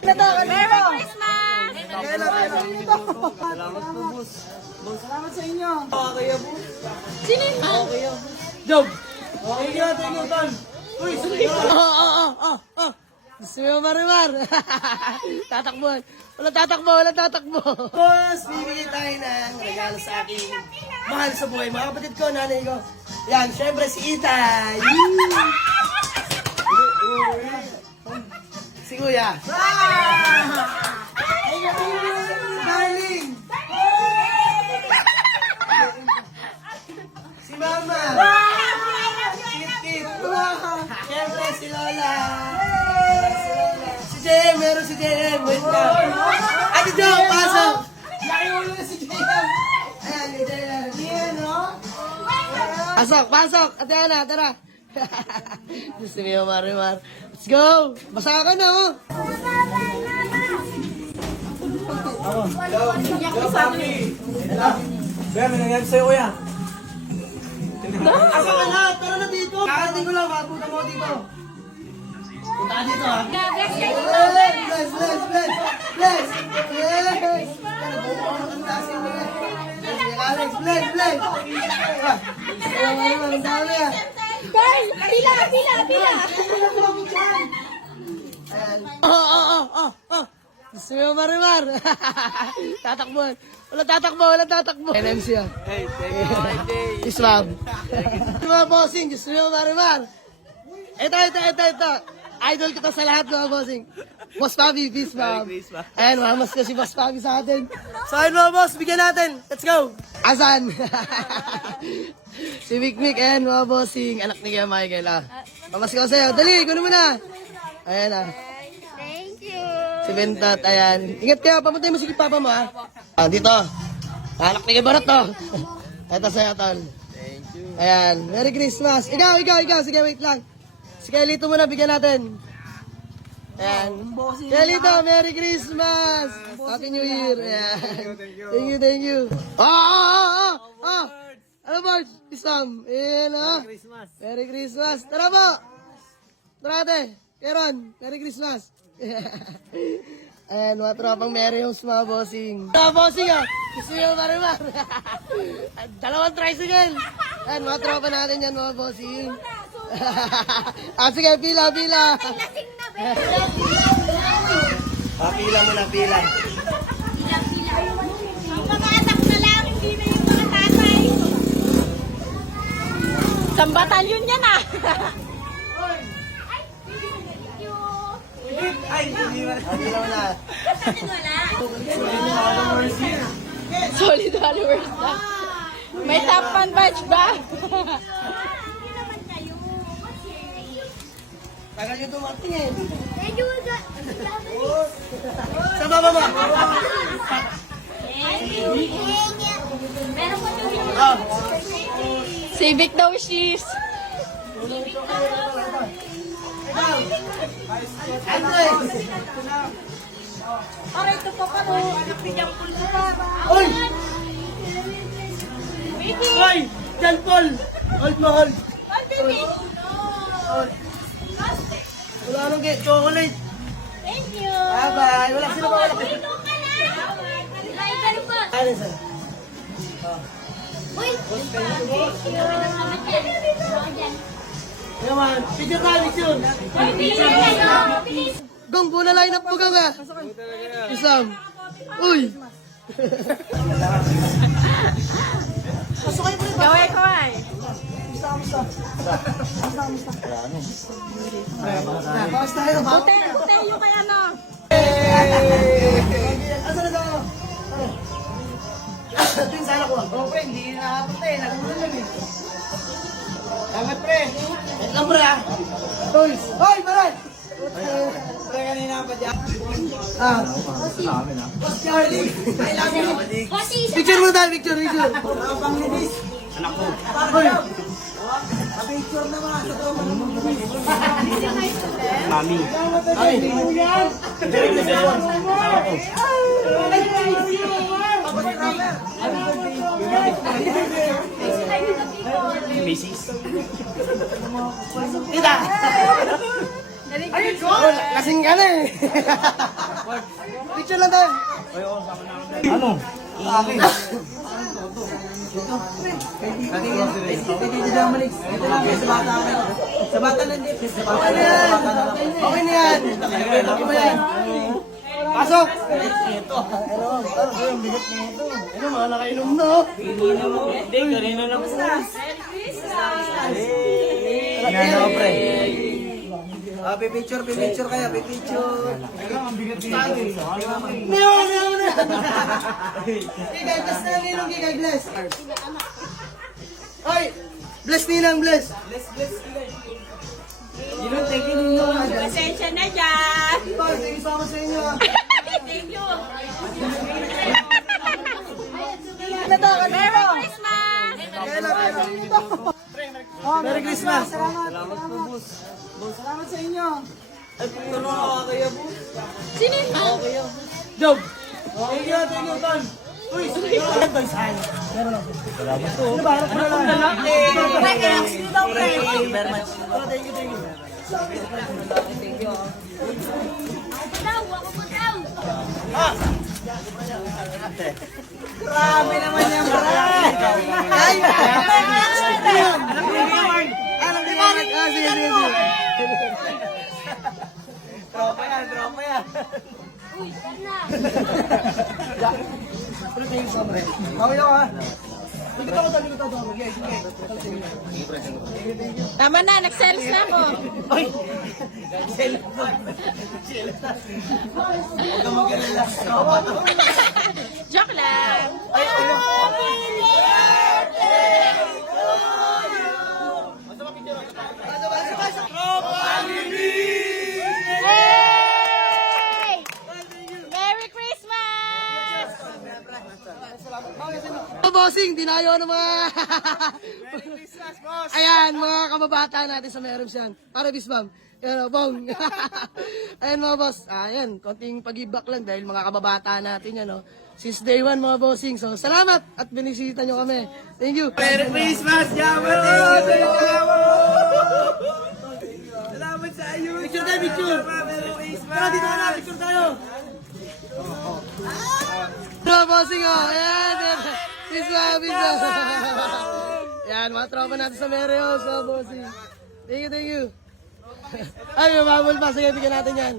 Merry Christmas! Salamat po, boss. Salamat sa inyo. Kaya, boss. Sino yun? Job! Okay ka, thank you, Tol. Uy, sige ka. Gusto mo marimar? Tatakbuhan. Walang tatakbo. Boss, bibigyan tayo ng regalo sa aking mahal sa buhay. Mga kapatid ko, nanay ko. Yan, syempre si Itay. Si Kuya. Si Darling. Si Mama. Si Tito. Syempre si Lola. Si JM, meron si JM. Wait lang. Ate Jo, pasok. Nakiulo na si JM. Ayan, si JM. Yan, no? Pasok. Ate Ana, tara. Gusto mo marimar. Let's go. Basa ka na, oh. Ben, may nangyari sa'yo, Kuya. Asa ka na? Tara na dito. Kakating ko lang, mabuta mo dito. Punta ka dito, ha? Bless kayo. Bless. Alex, bless. Ang dami, ah. Girl, pila. Oh. Gusto mo marimar? Tatakbuhan. Walang tatakbo. NMC ah. Hey, thank you. Islam. Mga bossing, gusto mo marimar? Ito. Idol kita sa lahat mga bossing. Boss Fabi, peace ma'am. Ayan, mamas ko si Boss Fabi sa atin. So, ayun mga boss, bigyan natin. Let's go. Asan? Si Mikmik, ayan mga bossing. Anak ni Kuya Michael ah. Mamas ko sa'yo. Dali, kunin mo na. Ayan ah. Thank you. Si Bentot, ayan. Ingat ka, pamatay mo si papa mo ah. Dito. Anak ni Kuya Barot to. Ito sa'yo, tol. Thank you. Ayan, Merry Christmas. Ikaw. Sige, wait lang. Si Kelito muna, bigyan natin. Ayan. Kelito, Merry Christmas. Happy New Year. Ayan. Thank you. Ano ba? Islam. Ayan, Merry Christmas. Tara po. Tara ate. Keron, Merry Christmas. Ayan, mga tropang Merry Homes, mga bossing. Mga bossing ah. Gusto nyo marimar. Dalawang tricycle. Ayan, mga tropa natin yan, mga bossing. Sige, pila. Lasing na, Pila mo na, pila. Ang mga anak na lang, hindi na yung mga tatay. Isang batalyon yan ah. Ay, hindi mo na. Pila mo na. Solid followers na. May top 1 batch ba? Tagal yung dumating eh. Medyo Sa baba mo. meron pa yung Ah. Civic daw she's. Andre. Aray, ito pa pa. Anak ni Jampol ko pa. Oy! Oy! Jan Paul! Hold mo, hold. Ay, baby. Hold. Wala nang get chocolate. Thank you. Bye-bye. Wala sila ba? Ito ka na. Ay, ganun pa. Ano sir? Uy. Thank you. Yaman. Picture tayo, picture. Uy, bilis kayo. Bilis. Gong, buna line up po gang ah. Islam. Uy. Gawin ko ay. Bawas tayo. Hotel kay ano. Asan na tayo? Ito yung sana ko. Oh, pre, hindi nakapunta eh. Nakapunta lang eh. Dapat, pre. Wait lang, pre, ah. Toys. Hoy, paray! Pre, kanina pa dyan. Boss Charlie. I love you. Picture mo tayo, picture. Panglinis. Anak ko. Hoy. Picture naman. Mami. Ay. Direct na siya. Anak ko. Macy's. Kita. Ayun, lasing ka na eh. Picture lang tayo. Ano? Akin. Sa bata lang din. Okay na yan. Okay na yan. Okay ba yan? Pasok! Ano, mga nakainom na oh. Hindi, kanina lang po. Yan ako, pre. Pipicture kaya, pipicture. Meron. Kikay, bless na ninong kikay, bless. Oy, bless ninang, bless. Thank you ninyo. Pasensya na dyan. Boy, thank you so much sa inyo. Thank you. Merry Christmas! Merry Christmas. Salamat sa inyo. Ay, ano na kaya po? Sino yun? Job. Thank you, Ton. Uy, ano ba saan? Meron ako. Salamat to. Ano ba? Harap mo na lang. Thank you very much. Thank you. Daw, ako po daw. Grabe naman yan, bro. Ay! Alam ni Mark. Sige. Tropa yan. Uy, na. Bawi ako ha. Tama na, nag-sales na ako. Huwag ka mag-alala. Joke lang. Hey! Merry Christmas! Bossing, dinayo ng mga... Ayan, mga kababata natin sa Meron siyan. Para bisbam. Yan o, bong. Ayan mga boss. Ayan, konting pag-ibak lang dahil mga kababata natin yan o. Since day one mga bossing. So, salamat at binisita nyo kami. Thank you. Merry Christmas, Yaman! Salamat sa iyo. Picture tayo, picture. Merry Christmas. Tara, dito na, picture tayo. Tara, bossing o. Ayan, bisbam. Ayan, mga tropa natin sa Meron. So, bossing. Thank you. Ay, mababol pa. Sige, bigyan natin yan.